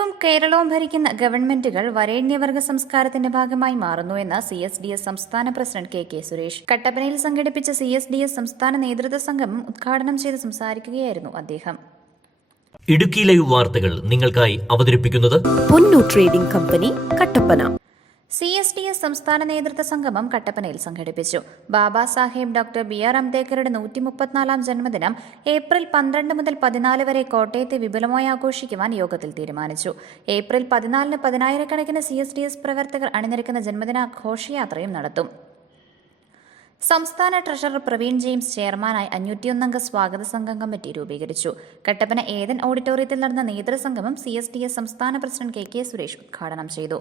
കേന്ദ്രവും കേരളവും ഭരിക്കുന്ന ഗവൺമെന്റുകൾ വരേണ്യവർഗ സംസ്കാരത്തിന്റെ ഭാഗമായി മാറുന്നുവെന്ന് CSDS സംസ്ഥാന പ്രസിഡന്റ് കെ സുരേഷ്. കട്ടപ്പനയിൽ സംഘടിപ്പിച്ച CSDS സംസ്ഥാന നേതൃത്വ സംഗമം ഉദ്ഘാടനം ചെയ്ത് സംസാരിക്കുകയായിരുന്നു അദ്ദേഹം. ഇടുക്കി ലൈവ് വാർത്തകൾ നിങ്ങൾക്കായി അവതരിപ്പിക്കുന്നത് പൊന്നു ട്രേഡിംഗ് കമ്പനി, കട്ടപ്പന. CSDS സംസ്ഥാന നേതൃത്വ സംഗമം കട്ടപ്പനയിൽ സംഘടിപ്പിച്ചു. ബാബാ സാഹേബ് ഡോക്ടർ BR അംബേദ്കറുടെ 134ാം ജന്മദിനം ഏപ്രിൽ 12 മുതൽ 14 വരെ കോട്ടയത്തെ വിപുലമായി ആഘോഷിക്കുവാൻ യോഗത്തിൽ തീരുമാനിച്ചു. ഏപ്രിൽ 14-ന് 10,000-കണക്കിന് CSDS പ്രവർത്തകർ അണിനിരക്കുന്ന ജന്മദിന ഘോഷയാത്രയും നടത്തും. സംസ്ഥാന ട്രഷറർ പ്രവീൺ ജെയിംസ് ചെയർമാനായി 501-അംഗ സ്വാഗത സംഘം കമ്മിറ്റി രൂപീകരിച്ചു. കട്ടപ്പന ഏതൻ ഓഡിറ്റോറിയത്തിൽ നടന്ന നേതൃസംഗമം CSDS സംസ്ഥാന പ്രസിഡന്റ് കെ സുരേഷ് ഉദ്ഘാടനം ചെയ്തു.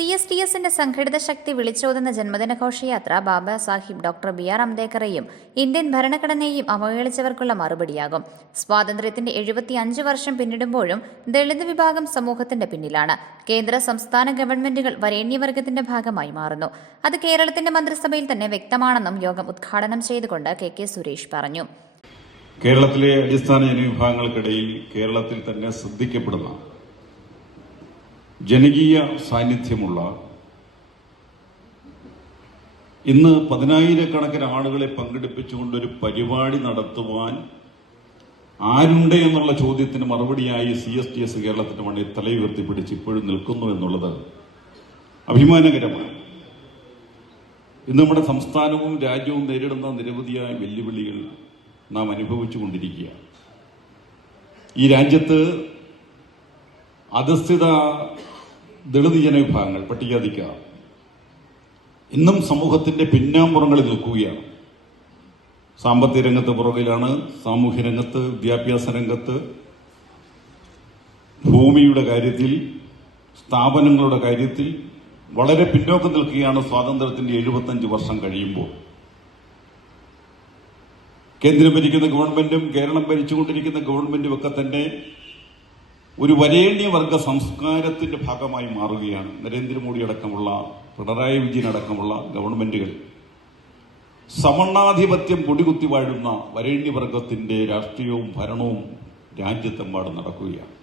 CSDSന്റെ സംഘടിത ശക്തി വിളിച്ചോതുന്ന ജന്മദിന ഘോഷയാത്ര ബാബാ സാഹിബ് ഡോക്ടർ BR അംബേദ്കറെയും ഇന്ത്യൻ ഭരണഘടനയെയും അവഹേളിച്ചവർക്കുള്ള മറുപടിയാകും. സ്വാതന്ത്ര്യത്തിന്റെ 75 വർഷം പിന്നിടുമ്പോഴും ദളിത് വിഭാഗം സമൂഹത്തിന്റെ പിന്നിലാണ്. കേന്ദ്ര സംസ്ഥാന ഗവൺമെന്റുകൾ വരേണ്യവർഗത്തിന്റെ ഭാഗമായി മാറുന്നു. അത് കേരളത്തിന്റെ മന്ത്രിസഭയിൽ തന്നെ വ്യക്തമാണെന്നും യോഗം ഉദ്ഘാടനം ചെയ്തുകൊണ്ട് കെ സുരേഷ് പറഞ്ഞു. കേരളത്തിലെ അടിസ്ഥാന ജനവിഭാഗങ്ങൾക്കിടയിൽ കേരളത്തിൽ തന്നെ ശ്രദ്ധിക്കപ്പെടുന്ന ജനകീയ സാന്നിധ്യമുള്ള ഇന്ന് 10,000-കണക്കിന് ആളുകളെ പങ്കെടുപ്പിച്ചുകൊണ്ടൊരു പരിപാടി നടത്തുവാൻ ആരുണ്ട് എന്നുള്ള ചോദ്യത്തിന് മറുപടിയായി CSDS കേരളത്തിന്റെ മണ്ണിൽ തലയുയർത്തിപ്പിടിച്ച് ഇപ്പോഴും നിൽക്കുന്നു എന്നുള്ളത് അഭിമാനകരമാണ്. ഇന്ന് നമ്മുടെ സംസ്ഥാനവും രാജ്യവും നേരിടുന്ന നിരവധിയായ വെല്ലുവിളികൾ നാം അനുഭവിച്ചുകൊണ്ടിരിക്കുകയാണ്. ഈ രാജ്യത്ത് അധസ്ഥിത ദളിത് ജനവിഭാഗങ്ങൾ, പട്ടികജാതിക്കാർ ഇന്നും സമൂഹത്തിന്റെ പിന്നാമ്പുറങ്ങളിൽ നിൽക്കുകയാണ്. സാമ്പത്തിക രംഗത്ത് പുറകിലാണ്, സാമൂഹ്യ രംഗത്ത്, വിദ്യാഭ്യാസ രംഗത്ത്, ഭൂമിയുടെ കാര്യത്തിൽ, സ്ഥാപനങ്ങളുടെ കാര്യത്തിൽ വളരെ പിന്നോക്കം നിൽക്കുകയാണ്. സ്വാതന്ത്ര്യത്തിന്റെ 75 വർഷം കഴിയുമ്പോൾ കേന്ദ്രം ഭരിക്കുന്ന ഗവൺമെന്റും കേരളം ഭരിച്ചുകൊണ്ടിരിക്കുന്ന ഗവൺമെന്റും ഒക്കെ തന്നെ ഒരു വരേണ്യവർഗ സംസ്കാരത്തിന്റെ ഭാഗമായി മാറുകയാണ്. നരേന്ദ്രമോദി അടക്കമുള്ള, പിണറായി വിജയൻ അടക്കമുള്ള ഗവൺമെന്റുകൾ സമണ്ണാധിപത്യം പൊടികുത്തി വാഴുന്ന വരേണ്യവർഗത്തിന്റെ രാഷ്ട്രീയവും ഭരണവും രാജ്യത്തെമ്പാടും നടക്കുകയാണ്.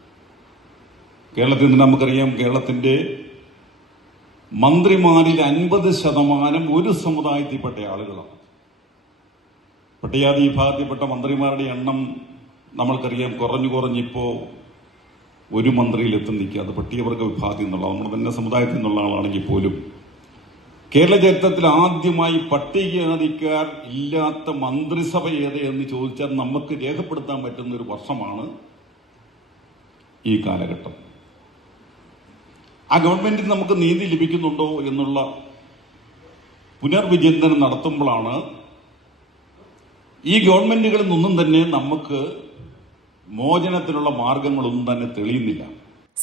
കേരളത്തിൽ നിന്ന് നമുക്കറിയാം, കേരളത്തിന്റെ മന്ത്രിമാരിൽ 50% ഒരു സമുദായത്തിൽപ്പെട്ട ആളുകളാണ്. പട്ടികജാതി വിഭാഗത്തിൽപ്പെട്ട മന്ത്രിമാരുടെ എണ്ണം നമ്മൾക്കറിയാം കുറഞ്ഞിപ്പോ ഒരു മന്ത്രിയിൽ എത്തുന്നിക്കുക. അത് പട്ടികവർഗ വിഭാഗത്തിൽ നിന്നുള്ള, നമ്മുടെ തന്നെ സമുദായത്തിൽ നിന്നുള്ള ആളാണെങ്കിൽ പോലും കേരള ചരിത്രത്തിൽ ആദ്യമായി പട്ടികജാതിക്കാർ ഇല്ലാത്ത മന്ത്രിസഭ ഏത് എന്ന് ചോദിച്ചാൽ നമുക്ക് രേഖപ്പെടുത്താൻ പറ്റുന്ന ഒരു വർഷമാണ് ഈ കാലഘട്ടം. ആ ഗവൺമെന്റിന് നമുക്ക് നീതി ലഭിക്കുന്നുണ്ടോ എന്നുള്ള പുനർവിചിന്തനം നടത്തുമ്പോഴാണ് ഈ ഗവൺമെന്റുകളിൽ നിന്നൊന്നും തന്നെ നമുക്ക് മോചനത്തിനുള്ള മാർഗങ്ങളൊന്നും തന്നെ തെളിയുന്നില്ല.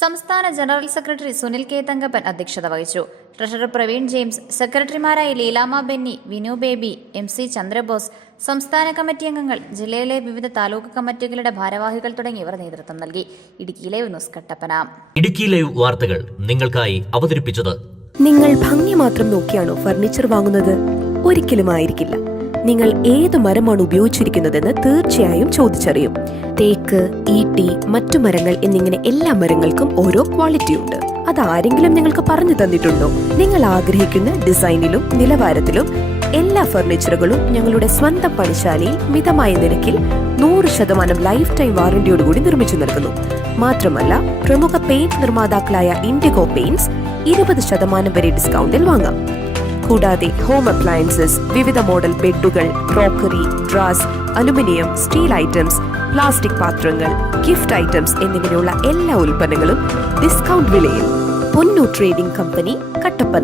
സംസ്ഥാന general secretary Sunil K Thankappan അധ്യക്ഷത വഹിച്ചു. ട്രഷറർ പ്രവീൺ ജെയിംസ്, സെക്രട്ടറിമാരായ ലീലാമ ബെന്നി, വിനു ബേബി, MC ചന്ദ്രബോസ്, സംസ്ഥാന കമ്മിറ്റി അംഗങ്ങൾ, ജില്ലയിലെ വിവിധ താലൂക്ക് കമ്മിറ്റികളുടെ ഭാരവാഹികൾ തുടങ്ങിയവർ നേതൃത്വം നൽകി. Idukki live news, Kattappana. Idukki live വാർത്തകൾ നിങ്ങൾക്കായി അവതരിപ്പിച്ചത്. നിങ്ങൾ ഭംഗി മാത്രം നോക്കിയാണോ ഫർണിച്ചർ വാങ്ങുന്നത്? ഒരിക്കലും ആയിരിക്കില്ല. നിങ്ങൾ ഏത് മരമാണ് ഉപയോഗിച്ചിരിക്കുന്നതെന്ന് തീർച്ചയായും ചോദിച്ചറിയും. തേക്ക്, ഈട്ടി, മറ്റു മരങ്ങൾ എന്നിങ്ങനെ എല്ലാ മരങ്ങൾക്കും ഓരോ ക്വാളിറ്റി ഉണ്ട്. അതാരെങ്കിലും നിങ്ങൾക്ക് പറഞ്ഞു തന്നിട്ടുണ്ടോ? നിങ്ങൾ ആഗ്രഹിക്കുന്ന ഡിസൈനിലും നിലവാരത്തിലും എല്ലാ ഫർണിച്ചറുകളും ഞങ്ങളുടെ സ്വന്തം പണിശാലയിൽ മിതമായ നിരക്കിൽ 100% ലൈഫ് ടൈം വാറന്റിയോടുകൂടി നിർമ്മിച്ചു നൽകുന്നു. മാത്രമല്ല പ്രമുഖ പെയിന്റ് നിർമ്മാതാക്കളായ ഇൻഡിഗോ പെയിന്റ്സ് 20% വരെ ഡിസ്കൗണ്ടിൽ വാങ്ങാം. കൂടാതെ ഹോം അപ്ലയൻസസ്, വിവിധ മോഡൽ ബെഡുകൾ, ക്രോക്കറി, ഡ്രാസ്, അലുമിനിയം, സ്റ്റീൽ ഐറ്റംസ്, പ്ലാസ്റ്റിക് പാത്രങ്ങൾ, ഗിഫ്റ്റ് ഐറ്റംസ് എന്നിങ്ങനെയുള്ള എല്ലാ ഉൽപ്പന്നങ്ങളും ഡിസ്കൗണ്ട് വിലയിൽ. പൊന്നു ട്രേഡിംഗ് കമ്പനി, കട്ടപ്പന.